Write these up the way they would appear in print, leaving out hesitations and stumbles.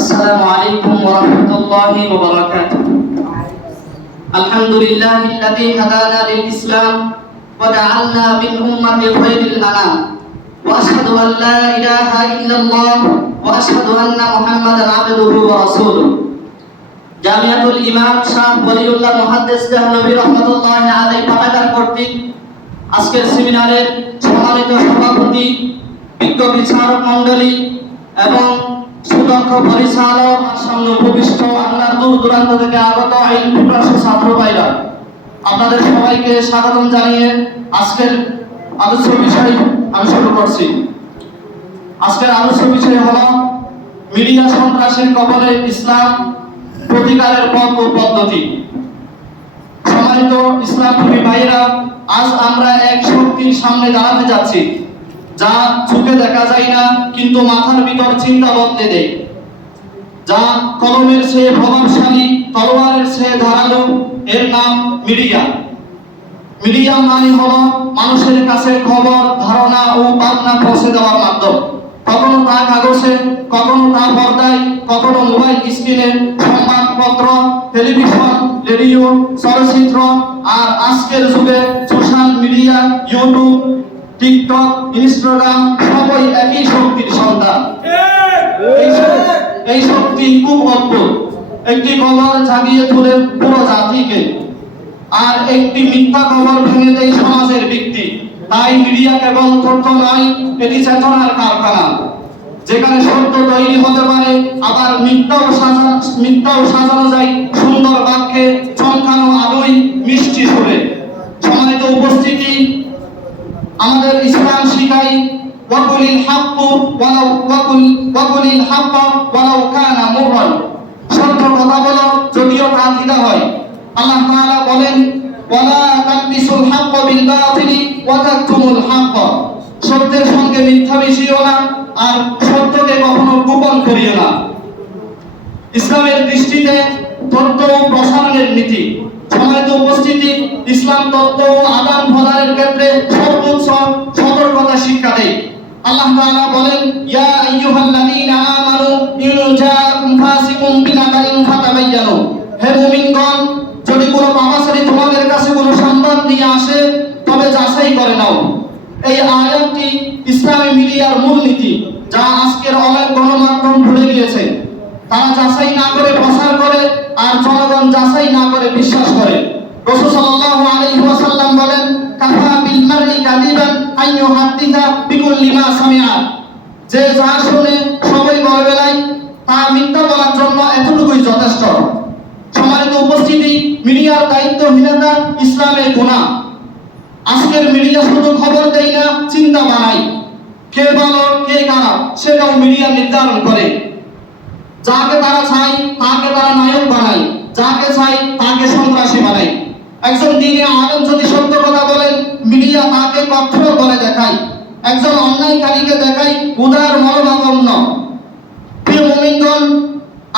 السلام عليكم ورحمة الله وبركاته. الحمد لله الذي هدانا للإسلام وجعلنا من أمة خير الأنام، وأشهد أن لا إله إلا الله وأشهد أن محمدا عبده ورسوله। জামিয়াতুল ইমাম শাহ ওলিউল্লাহ মুহাদ্দিস দেহলভী রাহমাতুল্লাহি আলাইহি পাঠাগার কর্তৃক আজকের সেমিনারের সম্মানিত সভাপতি, বিজ্ঞ বিচারক মণ্ডলী এবং সুদক্ষ পরিচালক, সামনে উপবিষ্ট আল্লাহর দূর দূরান্ত থেকে আগত আইন পিপাসু ছাত্র ভাইরা, আপনাদের সবাইকে স্বাগতম জানিয়ে আজকের আলোচ্য বিষয় আমি শুরু করছি। আজকের আলোচ্য বিষয় হলো মিডিয়া সন্ত্রাসের কবলে ইসলাম, প্রতিকারের পথ ও পদ্ধতি। সম্মানিত ইসলামপ্রেমী ভাইরা, আজ আমরা এক শক্তির সামনে দাঁড়াতে যাচ্ছি যা চোখে দেখা যায় না, কিন্তু মাথার ভিতর চিন্তা বদলে দেয়, যা কলমের চেয়ে প্রভাবশালী, তলোয়ারের চেয়ে ধারালো। এর নাম মিডিয়া। মিডিয়া মানে হলো মানুষের কাছে খবর, ধারণা ও ভাবনা পৌঁছে দেওয়ার মাধ্যম। কখনো তা কাগজে, কখনো তা পর্দায়, কখনো মোবাইল স্ক্রিনে, সংবাদপত্র, টেলিভিশন, রেডিও, চলচ্চিত্র, আর আজকের যুগে social media, YouTube, TikTok, Instagram সবই একই শক্তির সন্তান। এই শক্তি খুব অদ্ভুত। একটি খবর জাগিয়ে তোলে পুরো জাতিকে, আর একটি মিথ্যা খবর ভেঙে দেয় সমাজের ভিত্তি। তাই মিডিয়া কেবল তথ্য নয়, এটি চেতনার কারখানা, যেখানে সত্য তৈরি হতে পারে, আবার মিথ্যাও সাজানো যায় সুন্দর বাক্যে, চমকানো আলোয়, মিষ্টি সুরে। সম্মানিত উপস্থিতি, আমাদের ইসলাম শিখায় ওয়াকুলিল হাক্কু ওয়ালাউ কানা মুররান, সত্য কথা বলো যদিও তা তিতা হয়। আল্লাহ তাআলা বলেন, ওয়ালা তাকবিসুল হাক্কা বিল বাতিলি ওয়া তাকতুমুল হাক্কা, সত্যের সঙ্গে মিথ্যা মিশিও না, আর সত্যকে কখনো গোপন করিও না। ইসলামের দৃষ্টিতে তথ্য প্রসারণের নীতি। সম্মানিত উপস্থিতি, ইসলাম তথ্য ও আদান প্রদানের ক্ষেত্রে সর্বোচ্চ সতর্কতা শিক্ষা দেয়। আল্লাহ তাআলা বলেন, ইয়া আইয়ুহাল্লাযীনা আমানু ইন জাআকুম ফাসিকুম বিনাবাইন ফাতাবায়ানু, হে মুমিনগণ, যদি কোনো পাপাচারী তোমাদের কাছে কোনো সংবাদ নিয়ে আসে তবে যাচাই করে নাও। এই আয়াতটি ইসলামী মিডিয়ার মূলনীতি, যা আজকের অনেক গণমাধ্যম ভুলে গিয়েছে। তারা যাচাই না করে প্রচার করে, আর জনগণ যাচাই না করে বিশ্বাস করে। রাসূল সাল্লাল্লাহু আলাইহি ওয়াসাল্লাম বলেন, কাফা বিল মারই কাযিবান আন ইউহাদ্দিসা বিকুল্লি মা সামিআ, যে যা শুনে সবাই বলে বেলায়, তা মিথ্যা বলার জন্য এতটুকুই যথেষ্ট। সম্মানিত উপস্থিতি, মিডিয়ার দায়িত্বহীনতা ইসলামের গুনাহ। আজকের মিডিয়া শুধু খবর দেয় না, চিন্তা বানায়। কে ভালো কে খারাপ সেটাও মিডিয়া নির্ধারণ করে। যাকে তারা চায় তাকে তারা নায়ক বানায়, যাকে চায় তাকে সন্ত্রাসী বানায়। একজন দিনে আলেম যদি সত্য কথা বলেন, মিডিয়া তাকে কঠোর করে দেখায়। একজন অন্যায়কারীকে দেখায় উদার মনোভাবাপন্ন। প্রিয় মুমিনগণ,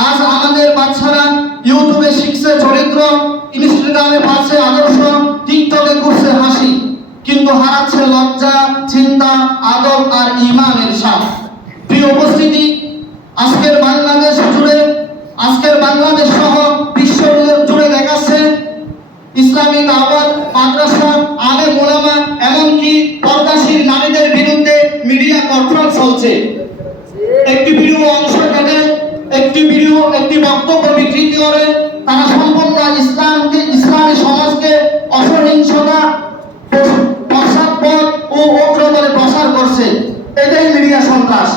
আজ আমাদের বাচ্চারা ইউটিউবে শিখছে চরিত্র, ইনস্টাগ্রামে পাচ্ছে আদর্শ, টিকটকে করছে হাসি, কিন্তু হারাচ্ছে লজ্জা, চিন্তা, আদব আর ঈমানের স্বাদ। প্রিয় উপস্থিতি, আজকের বাংলাদেশ সহ বিশ্ব জুড়ে দেখাচ্ছে ইসলামী দাওয়াত, মাদ্রাসা, আলেম ওলামা, এমনকি পর্দাশীল নারীদের বিরুদ্ধে মিডিয়া কন্ট্রোল চলছে। একটি ভিডিও অংশ কেটে, একটি বক্তব্য বিকৃতি করে তারা সম্পূর্ণ ইসলামী সমাজকে অসহিংসতা, পশ্চাৎপদ ও উগ্রতরে প্রসার করছে। এটাই মিডিয়া সন্ত্রাস,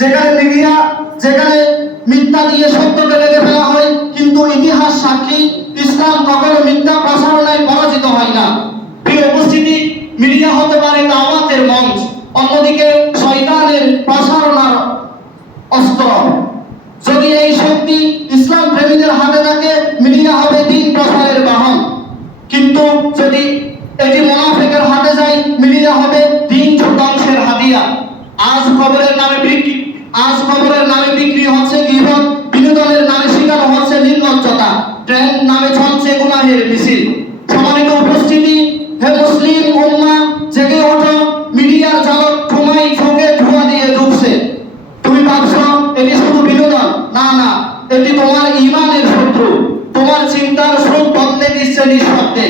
যেখানে মিথ্যা দিয়ে সত্যকে লেগে ফেলা হয়, কিন্তু ইতিহাস সাক্ষী ইসলাম কখনো মিথ্যা প্রসারণায় পরাজিত হয় না। প্রিয় উপস্থিতি, মিডিয়া হতে পারে দাওয়াতের মঞ্চ, অন্যদিকে শয়তানের প্রসারণার অস্ত্র। যদি এই শক্তি ইসলাম প্রেমীদের হাতে থাকে, মিডিয়া হবে দ্বীন প্রসারের বাহন। কিন্তু যদি এটি মুনাফিকের হাতে যায়, মিডিয়া হবে দ্বীন ধ্বংসের হাতিয়ার। আজ খবরের নামে বিক্রি হচ্ছে গীবত, বিনোদনের নামে শেখানো হচ্ছে নির্লজ্জতা, ট্রেন্ড নামে চলছে গুনাহের মিছিল। সম্মানিত উপস্থিতি, হে মুসলিম উম্মাহ, জেগে ওঠো, মিডিয়ার জালত ঘুমাই এটি তোমার ঈমানের শত্রু। তোমার চিন্তার স্রোত বদলে দিচ্ছে নিঃশব্দে।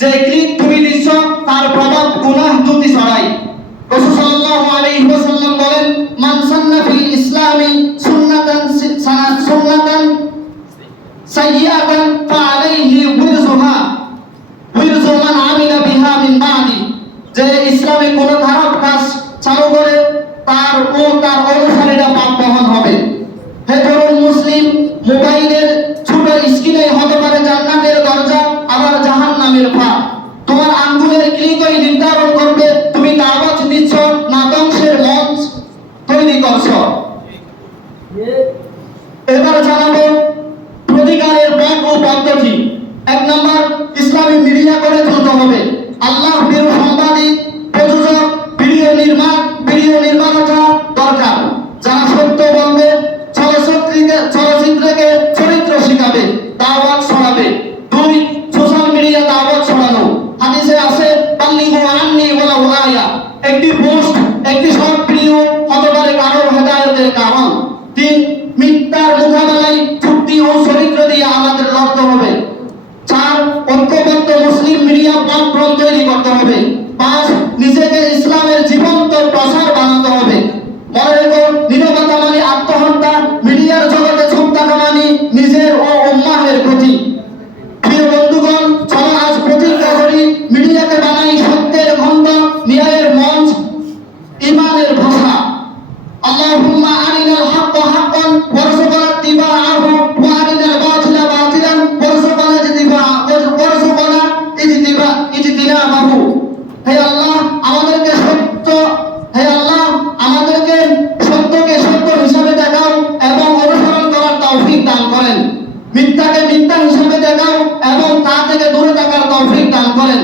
যে ক্লিক তুমি দিচ্ছ তার প্রভাব গুনাহ দুটি ছড়ায়। রাসূল সাল্লাল্লাহু আলাইহি ওয়াসাল্লাম বলেন, মান সান্না ফিল ইসলামি সুন্নাতান সাইয়্যাতান ফাআলাইহি উযরুহা উযরু মান আমিলা বিহা মিন বাদি। যে ইসলামে কোন খারাপ কাজ চালু করে তার অনুসারীরা পাপ বহন হবে। হে তরুণ মুসলিম, মোবাইলের ছোট স্ক্রিনে হতে পারে জান্নাতের দরজা, আবার জাহান্নামের ফাঁক। তোমার আঙ্গুলের ক্লিকই নির্ধারণ করবে তুমি দাওয়াত দিচ্ছ না ধ্বংসের মঞ্চ তৈরি করছো। এবার জানাবো প্রতিকারের পথ ও পদ্ধতি। 1 নম্বর, ইসলামী মিডিয়া করে তুলতে হবে। আল্লাহ বিরু সাংবাদিক, প্রযোজক, ভিডিও নির্মাতা দরকার, যারা সত্য বলবে, চলচ্চিত্রকে চরিত্র শিখাবে, দাওয়াত ছড়াবে। 2, সোশ্যাল মিডিয়া দাওয়াত ছড়ানো। হাদিসে আছে, বাল্লিগু আন্নি ওয়ালাউ আয়া। একটি পোস্ট, একটি শর্ট ভিডিও হতে পারে কারো হেদায়েতের কারণ। 3, মিথ্যার মোকাবেলায় যুক্তি ও চরিত্র দিয়ে আমাদের লড়তে হবে। 4, ঐক্যবদ্ধ মুসলিম মিডিয়া প্ল্যাটফর্ম তৈরি করতে হবে। 5, নিজেকে ইসলামের জীবন্ত প্রসার বানাতে হবে। মনে রেখো, নীরবতা মানে আত্মহত্যা, মিডিয়ার জগতে চুপ থাকা মানে নিজের ও উম্মাহের ক্ষতি। প্রিয় বন্ধুগণ, চলো আজ প্রতিজ্ঞা করি, মিডিয়াকে বানাই সত্যের খন্ড, ন্যায়ের মঞ্চ, ঈমানের ভাষা। আল্লাহুম্মা আরিনাল হাক্কা হাক্কান ওয়ারযুকনা ইত্তিবাআহু ওয়া আরিনাল বাতিলা বাতিলান ওয়ারযুকনা ইজতিনাবাহু। হে আল্লাহ, আমাদেরকে সত্যকে সত্য হিসাবে দেখাও এবং অনুসরণ করার তৌফিক দান করেন। মিথ্যাকে মিথ্যা হিসাবে দেখাও এবং তা থেকে দূরে থাকার তৌফিক দান করেন।